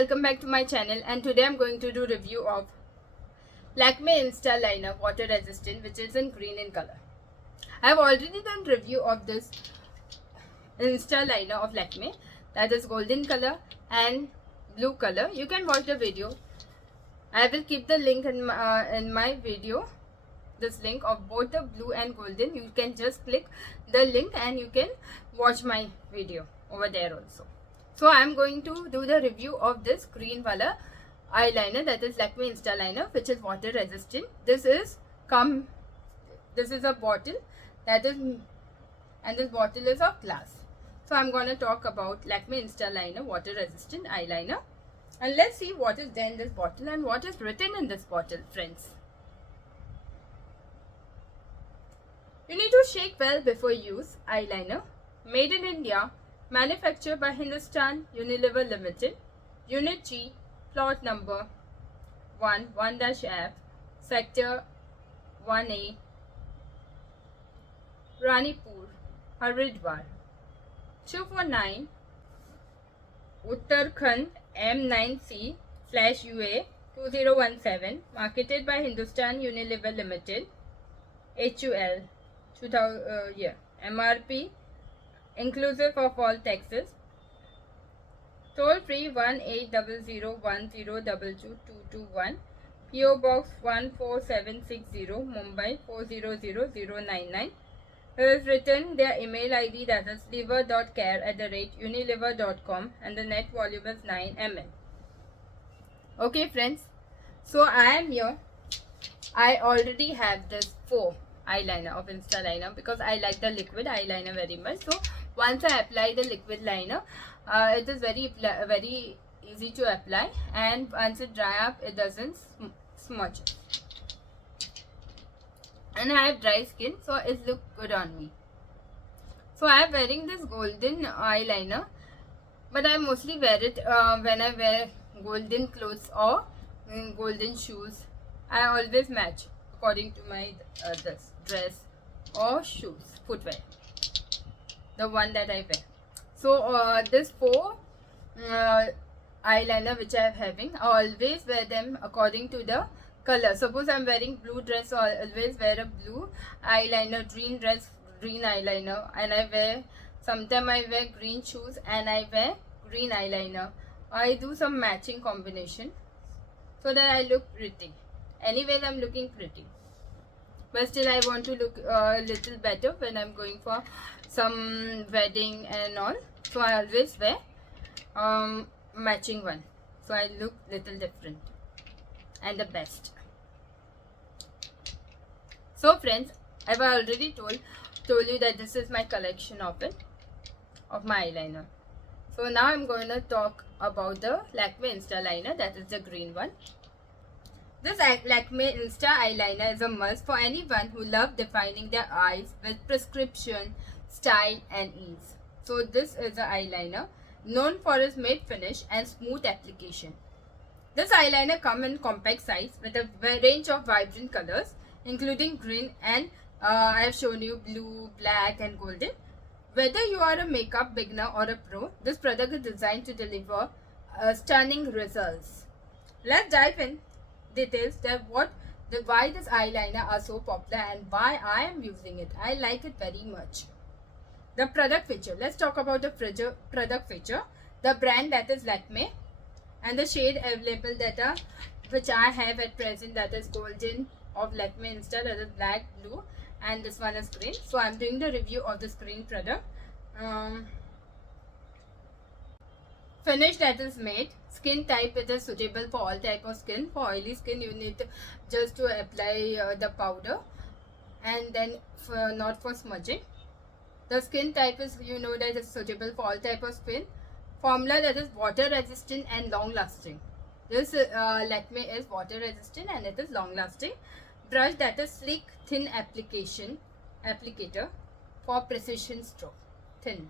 welcome back to my channel, and today I'm going to do review of Lakme Insta Liner Water Resistant, which is in green in color. I have already done review of this Insta Liner of Lakme, that is golden color and blue color. You can watch the video. I will keep the link in my video, this link of both the blue and golden. You can just click the link and you can watch my video over there also. So I am going to do the review of this green wala eyeliner, that is Lakme Insta Liner, which is water resistant. This is a bottle that is, and this bottle is of glass. So I'm going to talk about Lakme Insta Liner water resistant eyeliner, and let's see what is there in this bottle and what is written in this bottle, friends. You need to shake well before use. Eyeliner made in India, manufactured by Hindustan Unilever Limited, Unit G, plot number 1-F, sector 1A, Ranipur, Haridwar, 249, Uttarakhand, M9C/UA 2017, marketed by Hindustan Unilever Limited, HUL, 2000, MRP inclusive of all taxes. Toll free 180010222221, PO Box 14760, Mumbai 400099. It is written their email ID, that is liver.care@unilever.com, and the net volume is 9 ml. Okay friends, so I am here. I already have this 4 eyeliner of Insta Liner because I like the liquid eyeliner very much. So once I apply the liquid liner, it is very easy to apply, and once it dry up, it doesn't smudge. And I have dry skin, so it looks good on me. So I am wearing this golden eyeliner, but I mostly wear it when I wear golden clothes or golden shoes. I always match according to my this dress or shoes, footwear, the one that I wear. So this 4 eyeliner which I am having, I always wear them according to the color. Suppose I am wearing blue dress, so I always wear a blue eyeliner, green dress, green eyeliner, and sometimes I wear green shoes and I wear green eyeliner. I do some matching combination so that I look pretty. Anyways, I'm looking pretty, but still I want to look a little better when I'm going for some wedding and all. So I always wear matching one, so I look little different and the best. So friends, I've already told you that this is my collection of my eyeliner. So now I'm going to talk about the Lakme Insta Liner, that is the green one. This Lakme Insta eyeliner is a must for anyone who loves defining their eyes with prescription, style and ease. So this is an eyeliner known for its matte finish and smooth application. This eyeliner comes in compact size with a range of vibrant colors, including green and I have shown you blue, black and golden. Whether you are a makeup beginner or a pro, this product is designed to deliver stunning results. Let's dive in details that why this eyeliner are so popular and why I am using it. I like it very much. The product feature. Let's talk about the product feature. The brand, that is Lakme, and the shade available which I have at present, that is golden of Lakme Insta, that is black, blue, and this one is green. So I'm doing the review of this green product. Finish, that is matte. Skin type, it is suitable for all type of skin. For oily skin, you need just to apply the powder, and then not for smudging. The skin type is, that is suitable for all type of skin. Formula, that is water resistant and long lasting. This Lakme is water resistant and it is long lasting. Brush, that is sleek thin applicator for precision stroke. Thin,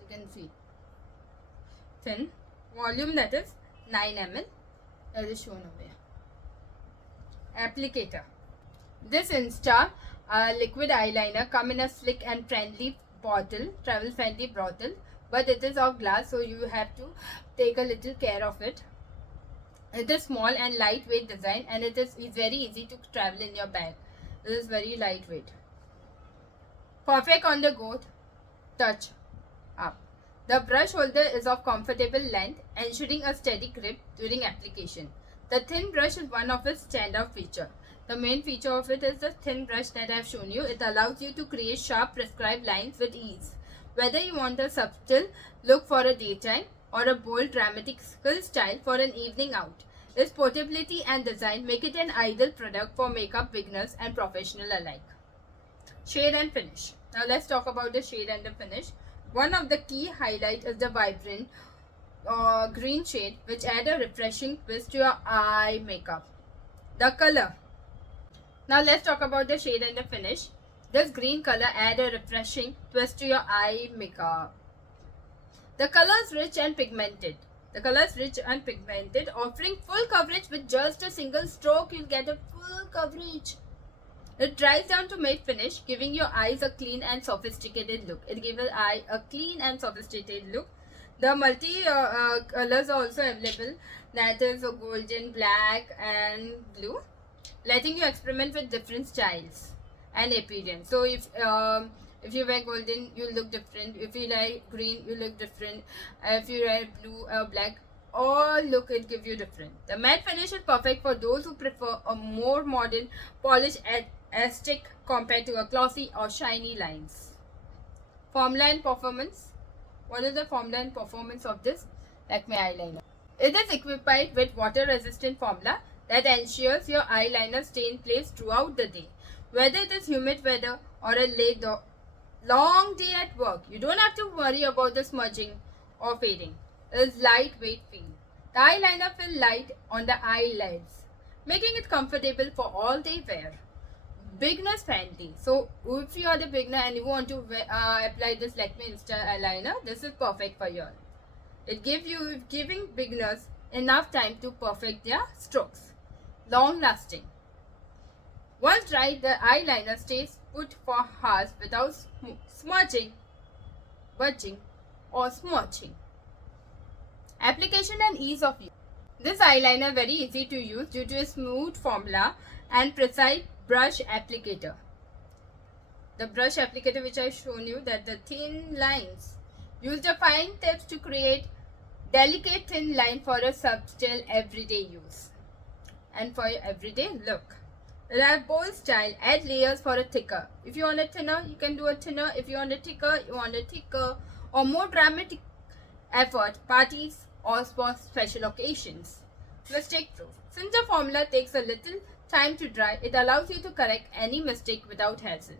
you can see, thin. Volume, that is 9 ml, as is shown over here. Applicator. This Insta liquid eyeliner come in a slick and friendly bottle, travel friendly bottle, but it is of glass, so you have to take a little care of it. It is small and lightweight design, and it is very easy to travel in your bag. It is very lightweight. Perfect on the go touch up. The brush holder is of comfortable length, ensuring a steady grip during application. The thin brush is one of its standout feature. The main feature of it is the thin brush that I have shown you. It allows you to create sharp prescribed lines with ease. Whether you want a subtle look for a daytime or a bold dramatic style for an evening out, its portability and design make it an ideal product for makeup beginners and professional alike. Shade and finish. Now let's talk about the shade and the finish. One of the key highlights is the vibrant green shade, which add a refreshing twist to your eye makeup. The color. Now let's talk about the shade and the finish. This green color add a refreshing twist to your eye makeup. The color is rich and pigmented. Offering full coverage with just a single stroke. You'll get a full coverage. It dries down to matte finish, giving your eyes a clean and sophisticated look. It gives your eye a clean and sophisticated look. The multi colors are also available. That is golden, black, and blue, letting you experiment with different styles and appearance. So if you wear golden, you look different. If you like green, you look different. If you wear blue or black, all look it give you different. The matte finish is perfect for those who prefer a more modern, polished aesthetic compared to a glossy or shiny lines. Formula and performance. What is the formula and performance of this Lakme eyeliner? It is equipped with water-resistant formula that ensures your eyeliner stay in place throughout the day. Whether it is humid weather or a late long day at work, you don't have to worry about the smudging or fading. It is lightweight feel. The eyeliner feels light on the eyelids, making it comfortable for all day wear. Beginners friendly. So if you are the beginner and you want to apply this Lakme Insta eyeliner, this is perfect for you. It giving beginners enough time to perfect their strokes. Long lasting. Once dried, the eyeliner stays put for hours without smudging, budging, or smudging. Application and ease of use. This eyeliner very easy to use due to a smooth formula and precise brush applicator. The brush applicator which I have shown you, that the thin lines. Use the fine tips to create delicate thin line for a subtle everyday use and for your everyday look. Wrap bold style, add layers for a thicker. If you want a thinner, you can do a thinner. If you want a thicker, you want a thicker or more dramatic effort, parties or for special occasions. Mistake proof. Since the formula takes a little time to dry, it allows you to correct any mistake without hassle.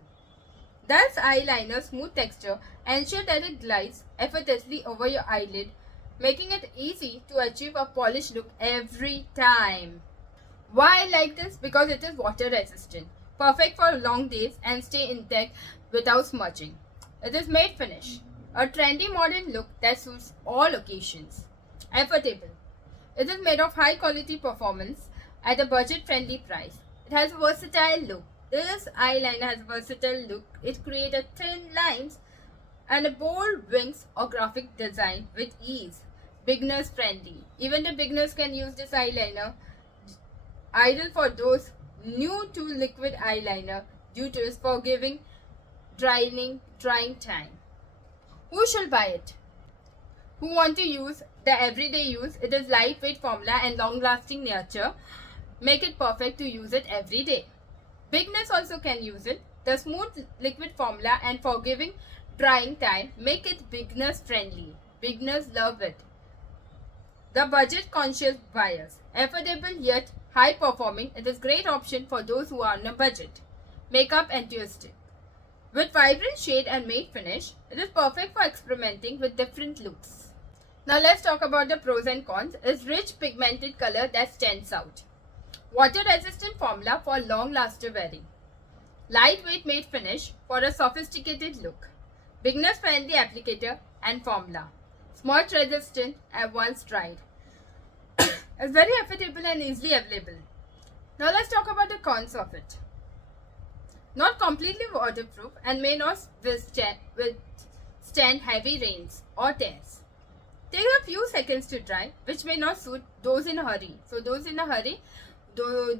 Thus, eyeliner smooth texture ensure that it glides effortlessly over your eyelid, making it easy to achieve a polished look every time. Why I like this? Because it is water resistant, perfect for long days and stay intact without smudging. It is matte finish, a trendy modern look that suits all occasions. Affordable. It is made of high quality performance at a budget friendly price. It has a versatile look. This eyeliner has a versatile look. It creates a thin lines and a bold wings or graphic design with ease. Beginners friendly. Even the beginners can use this eyeliner. Ideal for those new to liquid eyeliner due to its forgiving drying time. Who should buy it? Who want to use the everyday use? It is lightweight formula and long lasting nature. Make it perfect to use it every day. Beginners also can use it. The smooth liquid formula and forgiving drying time make it beginners friendly. Beginners love it. The budget conscious buyers. Affordable yet high performing, it is great option for those who are on a budget. Makeup enthusiast. With vibrant shade and matte finish, it is perfect for experimenting with different looks. Now let's talk about the pros and cons. It's rich pigmented color that stands out. Water resistant formula for long lasting wearing. Lightweight matte finish for a sophisticated look. Beginners friendly applicator and formula. Smudge resistant and once dried. It's very affordable and easily available. Now let's talk about the cons of it. Not completely waterproof and may not withstand heavy rains or tears. Take a few seconds to dry, which may not suit those in a hurry. So those in a hurry,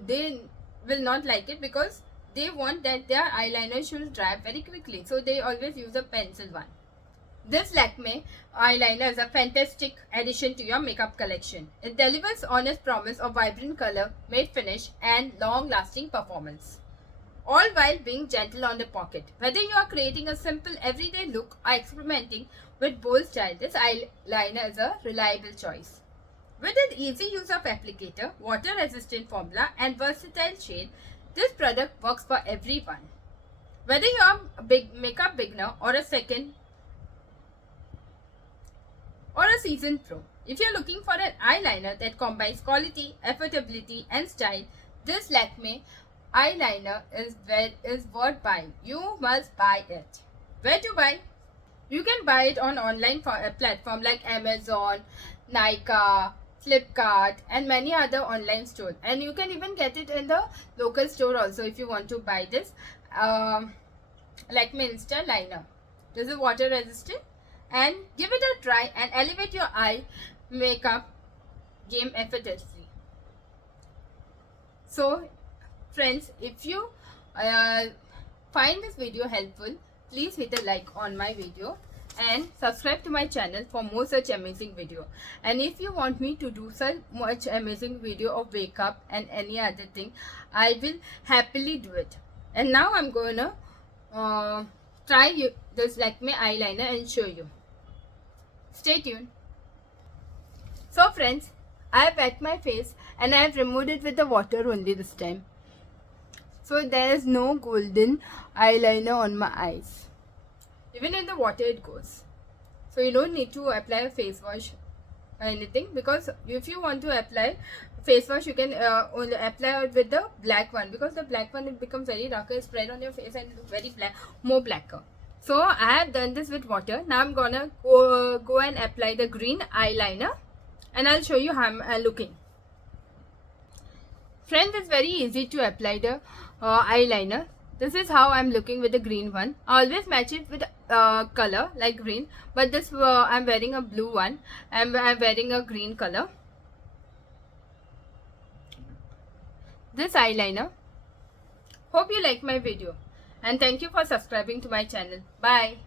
they will not like it because they want that their eyeliner should dry very quickly. So they always use a pencil one. This Lakme eyeliner is a fantastic addition to your makeup collection. It delivers on its promise of vibrant color, matte finish and long-lasting performance, all while being gentle on the pocket. Whether you are creating a simple everyday look or experimenting with bold style, this eyeliner is a reliable choice. With its easy use of applicator, water-resistant formula and versatile shade, this product works for everyone. Whether you are a makeup beginner or a seasoned pro, if you are looking for an eyeliner that combines quality, affordability and style, this Lakme eyeliner is worth buying. You must buy it. Where to buy? You can buy it on online platform like Amazon, Nykaa, Flipkart and many other online stores, and you can even get it in the local store also if you want to buy this Lakme Insta liner. This is water resistant, and give it a try and elevate your eye makeup game effortlessly. So friends, if you find this video helpful, please hit a like on my video and subscribe to my channel for more such amazing video. And if you want me to do such much amazing video of makeup and any other thing, I will happily do it. And now I'm gonna try this Lakme eyeliner and show you. Stay tuned. So friends, I have wet my face and I have removed it with the water only this time. So there is no golden eyeliner on my eyes. Even in the water it goes. So you don't need to apply a face wash or anything, because if you want to apply face wash, you can only apply it with the black one, because the black one it becomes very darker, spread on your face and look very black, more blacker. So I have done this with water. Now I'm gonna go and apply the green eyeliner and I'll show you how I'm looking. Friends, it's very easy to apply the eyeliner. This is how I'm looking with the green one. I always match it with color like green, but this I'm wearing a blue one. I'm wearing a green color. This eyeliner. Hope you like my video and thank you for subscribing to my channel. Bye.